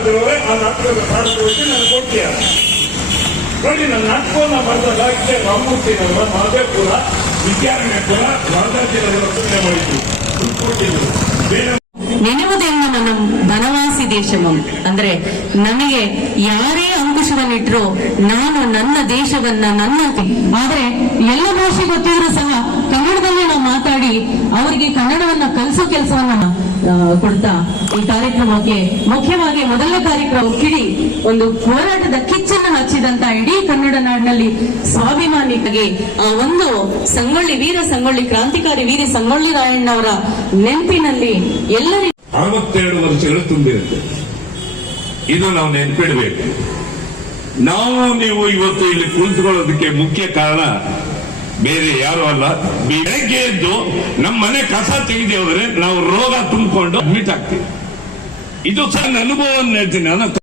ದೇವರೇ ಆ ನಾಟಕದ ನನಗೆ ನನ್ನ ನಾಟಕವನ್ನು ಬರೆದಾಗ ಇಲ್ಲೇ ರಾಮಮೂರ್ತಿನವರ ಮಹದೇವಪುರ ವಿದ್ಯಾರಣ್ಯಪುರ ಮಾಡಿದ್ದು ಬೇರೆ ನನ್ನ ಬನವಾಸಿ ದೇಶವಂ ಅಂದ್ರೆ ನನಗೆ ಯಾರೇ ಅಂಕುಶವನ್ನಿಟ್ರು ನಾನು ನನ್ನ ದೇಶವನ್ನ ನನ್ನ ಆದ್ರೆ ಎಲ್ಲ ಭಾಷೆ ಗೊತ್ತಿದ್ರು ಸಹ ಕನ್ನಡದಲ್ಲಿ ನಾವು ಮಾತಾಡ ಅವರಿಗೆ ಕನ್ನಡವನ್ನ ಕಲಿಸೋ ಕೆಲಸವನ್ನ ಕೊಡ್ತಾ ಈ ಕಾರ್ಯಕ್ರಮಕ್ಕೆ ಮುಖ್ಯವಾಗಿ ಮೊದಲ ಕಾರ್ಯಕ್ರಮ ಕಿಡಿ ಒಂದು ಹೋರಾಟದ ಕಿಚ್ಚನ್ನು ಹಚ್ಚಿದಂತ ಇಡೀ ಕನ್ನಡ ನಾಡಿನಲ್ಲಿ ಸ್ವಾಭಿಮಾನಿಗೆ ಆ, ಒಂದು ಸಂಗೊಳ್ಳಿ ವೀರ ಸಂಗೊಳ್ಳಿ ಕ್ರಾಂತಿಕಾರಿ ವೀರ ಸಂಗೊಳ್ಳಿ ರಾಯಣ್ಣವರ ನೆನಪಿನಲ್ಲಿ ಎಲ್ಲರಿಗೂ ಅರವತ್ತೆರಡು ವರ್ಷಗಳು ತುಂಬಿರುತ್ತೆ. ಇದು ನಾವು ನೆನ್ಪಿಡ್ಬೇಕು. ನಾವು ನೀವು ಇವತ್ತು ಇಲ್ಲಿ ಕುಳಿತುಕೊಳ್ಳೋದಕ್ಕೆ ಮುಖ್ಯ ಕಾರಣ ಬೇರೆ ಯಾರು ಅಲ್ಲ. ಬೆಳಗ್ಗೆ ಎದ್ದು ನಮ್ಮ ಮನೆ ಕಸ ತೆಗೆದೇ ಹೋದ್ರೆ ನಾವು ರೋಗ ತುಂಬಿಕೊಂಡು ಅಡ್ಮಿಟ್ ಆಗ್ತೀವಿ. ಇದು ಸಣ್ಣ ಅನುಭವವನ್ನು ಹೇಳ್ತೀನಿ. ನಾನು